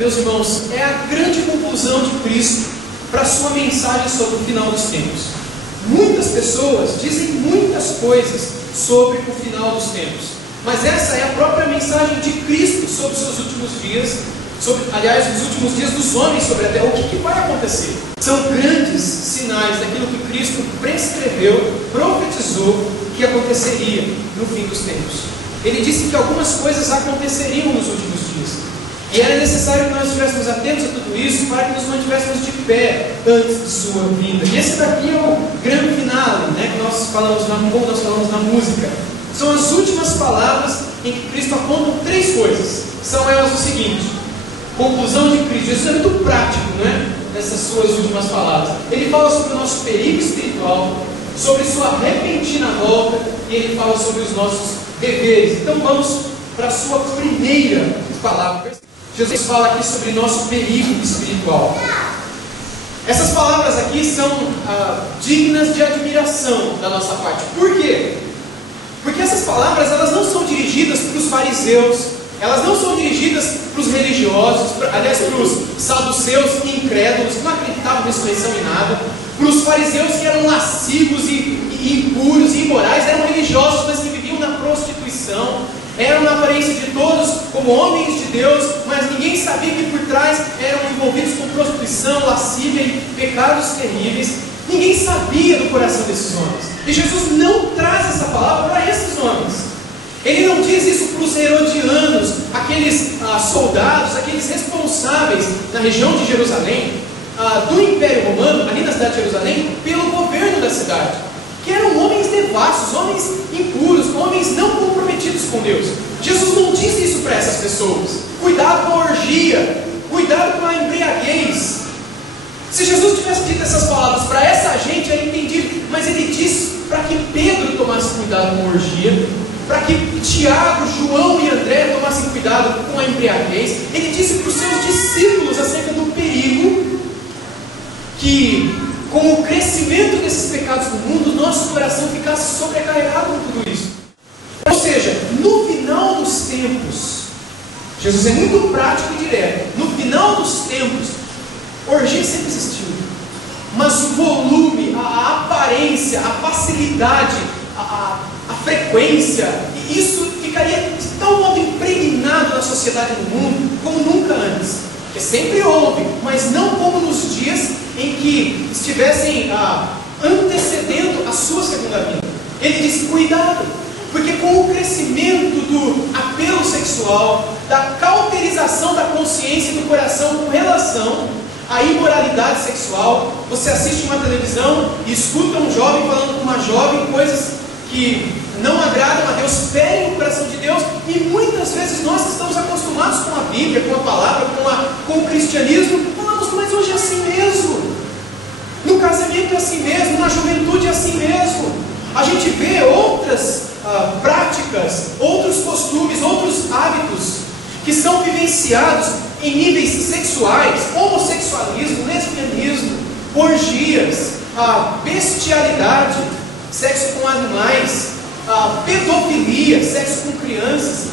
meus irmãos, é a grande conclusão de Cristo para a sua mensagem sobre o final dos tempos. Muitas pessoas dizem muitas coisas sobre o final dos tempos, mas essa é a própria mensagem de Cristo sobre os seus últimos dias, aliás, os últimos dias dos homens sobre a terra. O que vai acontecer? São grandes sinais daquilo que Cristo prescreveu, profetizou que aconteceria no fim dos tempos. Ele disse que algumas coisas aconteceriam nos últimos dias, e era necessário que nós estivéssemos atentos a tudo isso para que nos mantivéssemos de pé antes de sua vinda. E esse daqui é o grande finale, né, que nós falamos como nós falamos na música. São as últimas palavras em que Cristo aponta três coisas. São elas o seguinte: conclusão de Cristo. Isso é muito prático, né? Nessas suas últimas palavras. Ele fala sobre o nosso perigo espiritual, sobre sua repentina volta, e ele fala sobre os nossos deveres. Então vamos para a sua primeira palavra. Jesus fala aqui sobre nosso perigo espiritual. Essas palavras aqui são dignas de admiração da nossa parte. Por quê? Porque essas palavras, elas não são dirigidas para os fariseus, elas não são dirigidas para os religiosos, aliás, para os saduceus e incrédulos, que não acreditavam em ressurreição em nada, para os fariseus que eram lascivos e impuros e imorais, eram religiosos, mas que viviam na prostituição, eram na aparência de todos como homens de Deus, mas ninguém sabia que por trás eram envolvidos com prostituição, lascívia e pecados terríveis. Ninguém sabia do coração desses homens. E Jesus não traz essa palavra para esses homens. Ele não diz isso para os herodianos, aqueles soldados, aqueles responsáveis na região de Jerusalém, do Império Romano, ali na cidade de Jerusalém, pelo governo da cidade, que eram homens devassos, homens impuros, homens não comprometidos com Deus. Jesus não diz isso para essas pessoas. Cuidado com a orgia, cuidado com a embriaguez. Se Jesus tivesse dito essas palavras para essa gente, é entendido, mas ele disse para que Pedro tomasse cuidado com a orgia, para que Tiago, João e André tomassem cuidado com a embriaguez. Ele disse para os seus discípulos acerca do perigo que, com o crescimento desses pecados no mundo, nosso coração ficasse sobrecarregado com tudo isso. Ou seja, no final dos tempos, Jesus é muito prático e direto. No final dos tempos, orgia sempre existiu, mas o volume, a aparência, a facilidade, a frequência, isso ficaria de tal modo impregnado na sociedade e no mundo como nunca antes. Porque sempre houve, mas não como nos dias em que estivessem antecedendo a sua segunda vinda. Ele disse: cuidado, porque com o crescimento do apelo sexual, da cauterização da consciência e do coração com relação à imoralidade sexual, você assiste uma televisão e escuta um jovem falando com uma jovem coisas que não agradam a Deus, ferem o coração de Deus, e muitas vezes nós que estamos acostumados com a Bíblia, com a palavra, com o cristianismo, falamos: mas hoje é assim mesmo, no casamento é assim mesmo, na juventude é assim mesmo. A gente vê outras práticas, outros costumes, outros hábitos que são vivenciados em níveis sexuais, homossexualismo, lesbianismo, orgias, bestialidade, sexo com animais, pedofilia, sexo com crianças.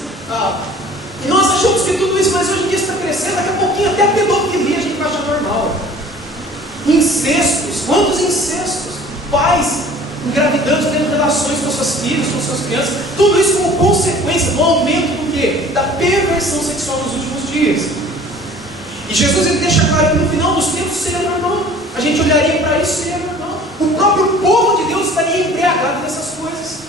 E nós achamos que tudo isso, mas hoje em dia está crescendo, daqui a pouquinho até a pedofilia a gente vai achar normal. Incestos, quantos incestos? Pais engravidando, tendo relações com suas filhas, com suas crianças, tudo isso como consequência do aumento do quê? Da perversão sexual nos últimos dias. E Jesus ele deixa claro que no final dos tempos seria normal. A gente olharia para isso e seria normal. O próprio povo de Deus estaria embriagado dessas coisas.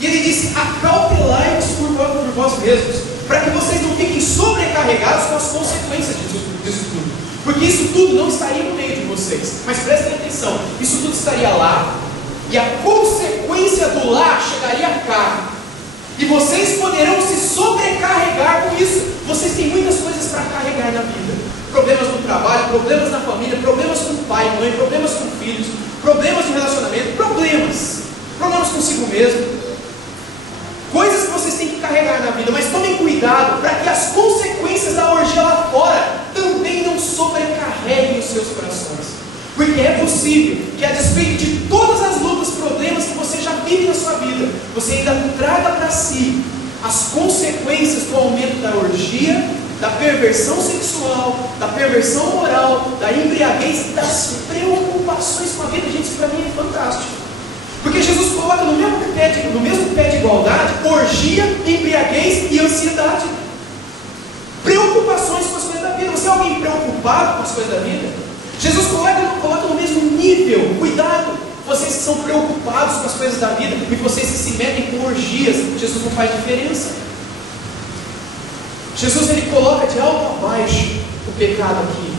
E ele disse: acautelai-vos por vós mesmos, para que vocês não fiquem sobrecarregados com as consequências disso tudo. Porque isso tudo não estaria no meio de vocês. Mas prestem atenção, isso tudo estaria lá, e a consequência do lá chegaria cá. E vocês poderão se sobrecarregar com isso. Vocês têm muitas coisas para carregar na vida. Problemas no trabalho, problemas na família, problemas com pai, mãe, problemas com filhos, problemas no relacionamento, problemas consigo mesmo. Coisas que vocês têm que carregar na vida. Mas tomem cuidado para que as consequências da orgia lá fora também não sobrecarreguem os seus corações. Porque é possível que, a despeito de todas as lutas, problemas que você já vive na sua vida, você ainda traga para si as consequências do aumento da orgia da perversão sexual, da perversão moral, da embriaguez, das preocupações com a vida. Gente, isso para mim é fantástico. Porque Jesus coloca no mesmo pé de igualdade orgia, embriaguez e ansiedade. Preocupações com as coisas da vida. Você é alguém preocupado com as coisas da vida? Jesus coloca no mesmo nível. Cuidado, vocês que são preocupados com as coisas da vida e vocês que se metem com orgias, Jesus não faz diferença. Jesus, ele coloca de alto a baixo o pecado aqui.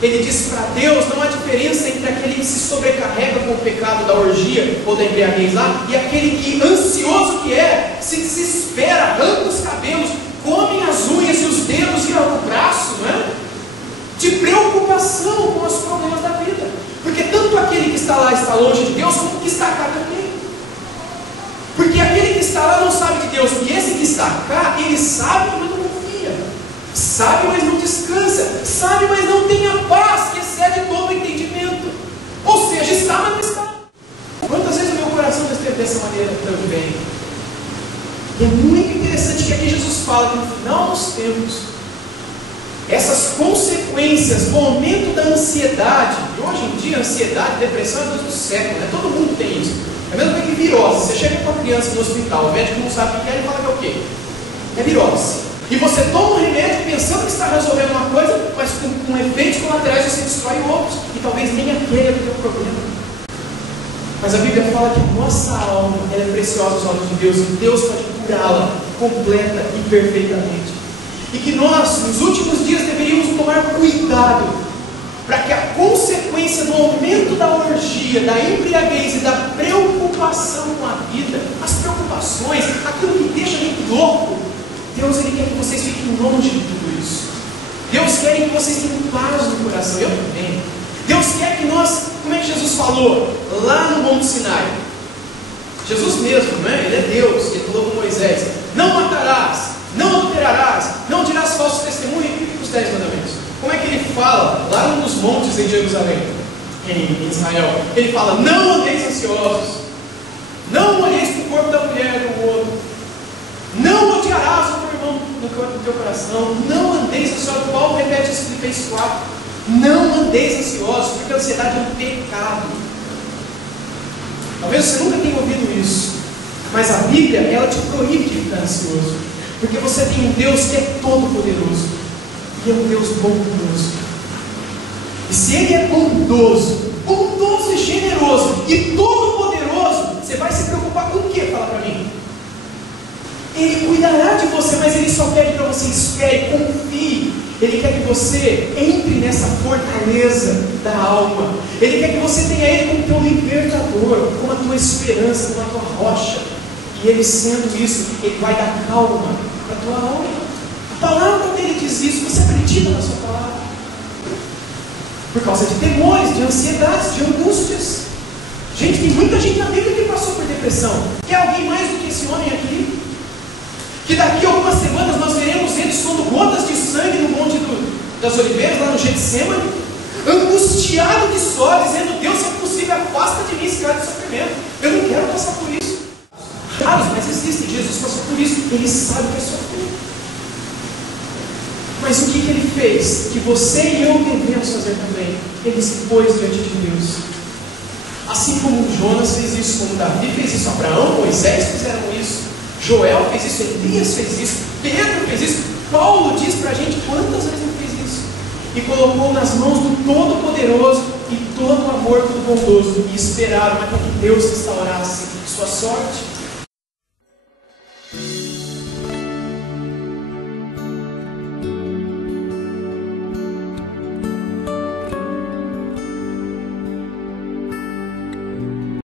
Ele diz para Deus, não há diferença entre aquele que se sobrecarrega com o pecado da orgia ou da embriaguez lá, e aquele que, ansioso que é, se desespera, arranca os cabelos, come as unhas e os dedos e o braço, né? De preocupação com os problemas da vida. Porque tanto aquele que está lá está longe de Deus, como o que está cá também. Porque aquele que está lá não sabe de Deus, e esse que está cá, ele sabe, mas não confia. Sabe, mas não descansa. Sabe, mas não tem a paz que excede todo o entendimento. Ou seja, está, mas não está. Quantas vezes o meu coração já esteve dessa maneira também? E é muito interessante que aqui Jesus fala que no final dos tempos, essas consequências do aumento da ansiedade, e hoje em dia ansiedade, depressão é coisa do século, né? Todo mundo tem isso. É a mesma coisa que virose. Você chega com uma criança no hospital, o médico não sabe o que é, ele fala que é o quê? É virose. E você toma um remédio pensando que está resolvendo uma coisa, mas com efeitos colaterais você destrói outros, e talvez nem aquele é o teu problema. Mas a Bíblia fala que a nossa alma ela é preciosa aos olhos de Deus, e Deus pode curá-la completa e perfeitamente. E que nós, nos últimos dias, deveríamos tomar cuidado para que a consequência do aumento da orgia, da embriaguez e da preocupação com a vida, as preocupações, aquilo que deixa a gente louco, Deus ele quer que vocês fiquem longe de tudo isso. Deus quer que vocês tenham paz no coração. Eu também. Deus quer que nós, como é que Jesus falou lá no Monte Sinai? Jesus mesmo, né? Ele é Deus, ele falou com Moisés: não matarás, não adulterarás, não dirás falsos testemunhos. E os 10 mandamentos. Como é que ele fala lá num dos montes em Jerusalém, em Israel? Ele fala: não andeis ansiosos, não olheis para o corpo da mulher do outro, não odiarás o teu irmão no teu coração, não andeis ansiosos. Paulo repete isso em Filipenses 4. Não andeis ansiosos, porque a ansiedade é um pecado. Talvez você nunca tenha ouvido isso, mas a Bíblia, ela te proíbe de ficar ansioso, porque você tem um Deus que é todo poderoso, e é um Deus bondoso. E se Ele é bondoso e generoso, e todo poderoso, você vai se preocupar com o que? Fala para mim. Ele cuidará de você, mas Ele só pede para você espere, confie. Ele quer que você entre nessa fortaleza da alma. Ele quer que você tenha Ele como teu libertador, como a tua esperança, como a tua rocha. E Ele sendo isso, Ele vai dar calma para a tua alma. A palavra dele diz isso. Você acredita na sua palavra? Por causa de temores, de ansiedades, de angústias. Gente, tem muita gente na Bíblia que passou por depressão. Quer alguém mais do que esse homem aqui? Que daqui a algumas semanas nós veremos ele sondo gotas de sangue no Monte das Oliveiras, lá no Getsemane, angustiado de só, dizendo: Deus, se é possível, afasta de mim esse cara de sofrimento. Eu não quero passar por isso. Claro, mas existe. Jesus passou por isso. Ele sabe que é sofrer. Mas o que ele fez? Que você e eu devemos fazer também. Ele se pôs diante de Deus. Assim como Jonas fez isso, como Davi fez isso, Abraão, Moisés fizeram isso, Joel fez isso, Elias fez isso, Pedro fez isso, Paulo diz para a gente quantas vezes ele fez isso. E colocou nas mãos do Todo-Poderoso e todo o amor do Bondoso, e esperaram até que Deus restaurasse sua sorte.